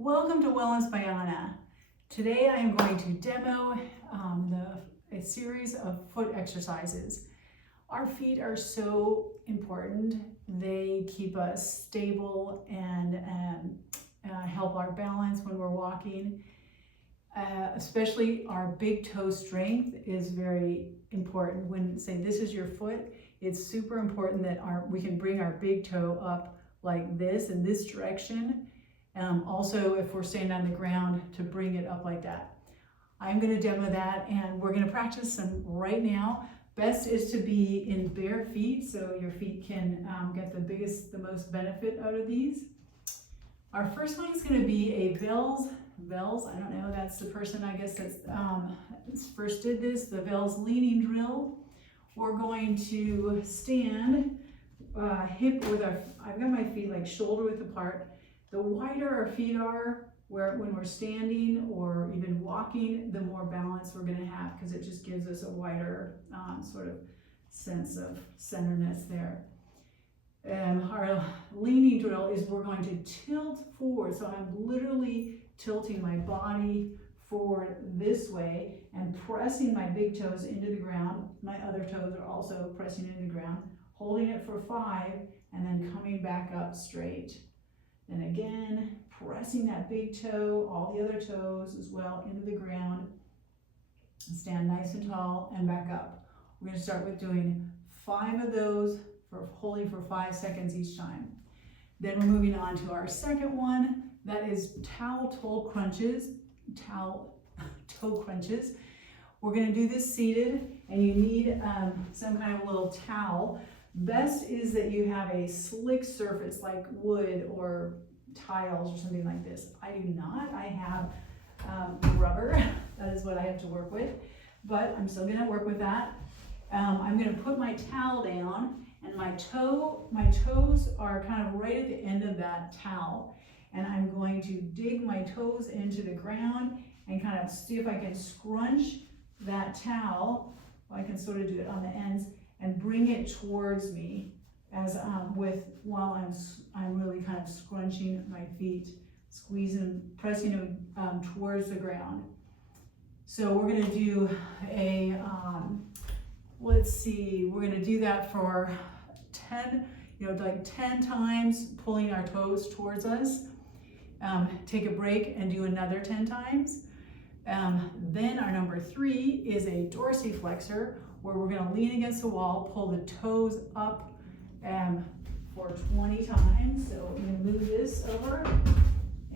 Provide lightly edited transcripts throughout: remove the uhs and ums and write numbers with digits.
Welcome to Wellness by Anna. Today I am going to demo a series of foot exercises. Our feet are so important. They keep us stable and help our balance when we're walking. Especially our big toe strength is very important. When say this is your foot, it's super important that we can bring our big toe up like this in this direction. Also, if we're standing on the ground, to bring it up like that. I'm going to demo that, and we're going to practice some right now. Best is to be in bare feet, so your feet can get the most benefit out of these. Our first one is going to be a Vele's, I don't know, that's the person I guess that's first did this, the Vele's leaning drill. We're going to stand hip width, I've got my feet like shoulder width apart. The wider our feet are, when we're standing or even walking, the more balance we're going to have, because it just gives us a wider sort of sense of centeredness there. Our leaning drill is we're going to tilt forward. So I'm literally tilting my body forward this way and pressing my big toes into the ground. My other toes are also pressing into the ground, holding it for 5, and then coming back up straight. And again, pressing that big toe, all the other toes as well, into the ground. Stand nice and tall and back up. We're going to start with doing 5 of those, holding for 5 seconds each time. Then we're moving on to our second one. That is toe crunches. We're going to do this seated, and you need some kind of little towel. Best is that you have a slick surface like wood or tiles or something like this. I do not. I have rubber. That is what I have to work with, but I'm still going to work with that. I'm going to put my towel down, and my toes are kind of right at the end of that towel, and I'm going to dig my toes into the ground and kind of see if I can scrunch that towel. I can sort of do it on the ends and bring it towards me as while I'm really kind of scrunching my feet, squeezing, pressing them towards the ground. So we're going to do a let's see, we're going to do that for 10, like 10 times, pulling our toes towards us. Take a break and do another 10 times. Then our number 3 is a Dorsy Flexor, where we're going to lean against the wall, pull the toes up for 20 times. So I'm going to move this over,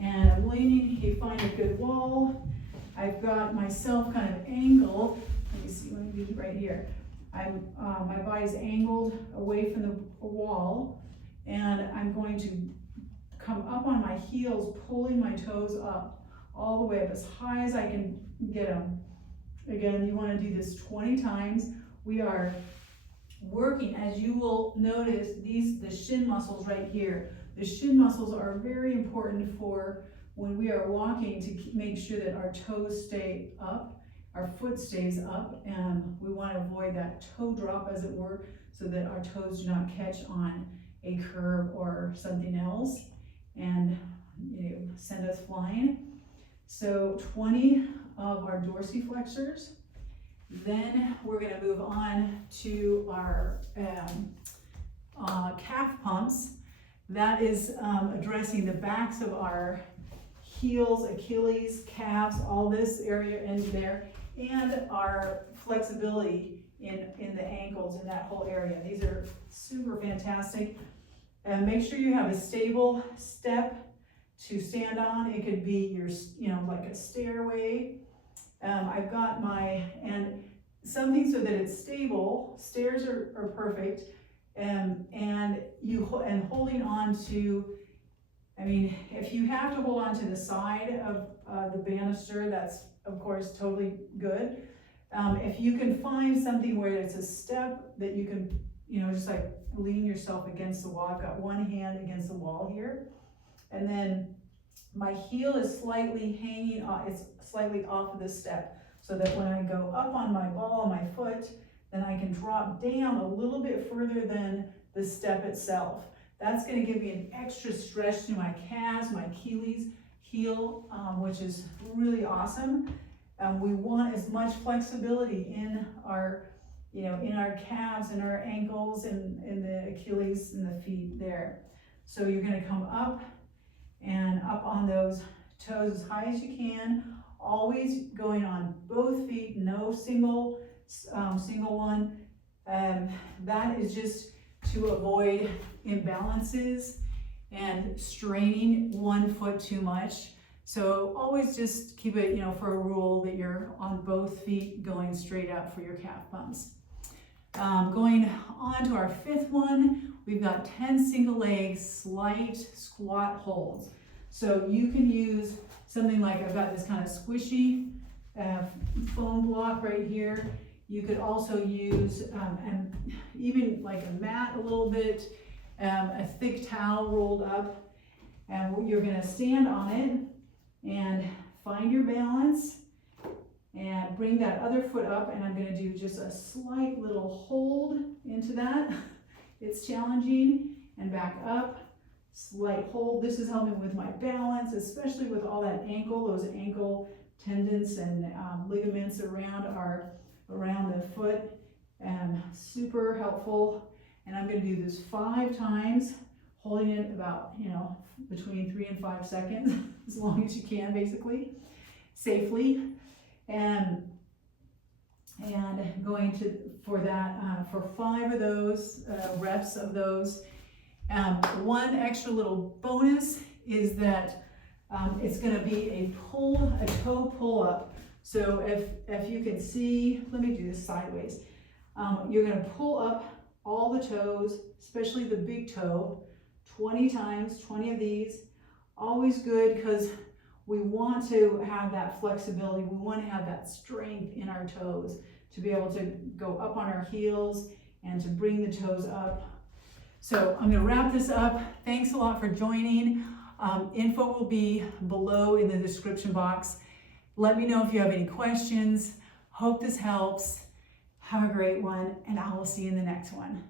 and I'm leaning. You find a good wall. I've got myself kind of angled. Let me see, let me be right here. My body's angled away from the wall, and I'm going to come up on my heels, pulling my toes up all the way up as high as I can get them. Again, you want to do this 20 times. We are working, as you will notice, the shin muscles right here. The shin muscles are very important for when we are walking, to make sure that our toes stay up, our foot stays up, and we want to avoid that toe drop, as it were, so that our toes do not catch on a curb or something else and send us flying. So 20 of our Dorsy Flexors. Then we're going to move on to our calf pumps. That is addressing the backs of our heels, Achilles, calves, all this area in there, and our flexibility in the ankles, in that whole area. These are super fantastic. And make sure you have a stable step to stand on. It could be like a stairway. I've got and something so that it's stable. Stairs are perfect, and holding on to, if you have to hold on to the side of the banister, that's of course totally good. If you can find something where it's a step that you can, just like lean yourself against the wall. I've got one hand against the wall here, and then my heel is slightly hanging off, it's slightly off of the step, so that when I go up on my ball, my foot, then I can drop down a little bit further than the step itself. That's going to give me an extra stretch to my calves, my Achilles, heel, which is really awesome. We want as much flexibility in our, in our calves and our ankles and in the Achilles and the feet there. So you're gonna come up and up on those toes as high as you can, always going on both feet, no single one. That is just to avoid imbalances and straining one foot too much. So always just keep it, for a rule that you're on both feet going straight up for your calf pumps. Going on to our fifth one, we've got 10 single leg slight squat holds. So you can use something like, I've got this kind of squishy foam block right here. You could also use even like a mat a little bit, a thick towel rolled up, and you're gonna stand on it and find your balance and bring that other foot up, and I'm gonna do just a slight little hold into that. It's challenging, and back up, slight hold. This is helping with my balance, especially with all that ankle, those ankle tendons and ligaments around the foot. Super helpful. And I'm gonna do this 5 times, holding it about, between 3 and 5 seconds, as long as you can, basically, safely. And going for 5 of those, reps of those. One extra little bonus is that it's gonna be a toe pull up. So if you can see, let me do this sideways. You're gonna pull up all the toes, especially the big toe, 20 times, 20 of these. Always good, because we want to have that flexibility. We want to have that strength in our toes to be able to go up on our heels and to bring the toes up. So I'm gonna wrap this up. Thanks a lot for joining. Info will be below in the description box. Let me know if you have any questions. Hope this helps. Have a great one, and I will see you in the next one.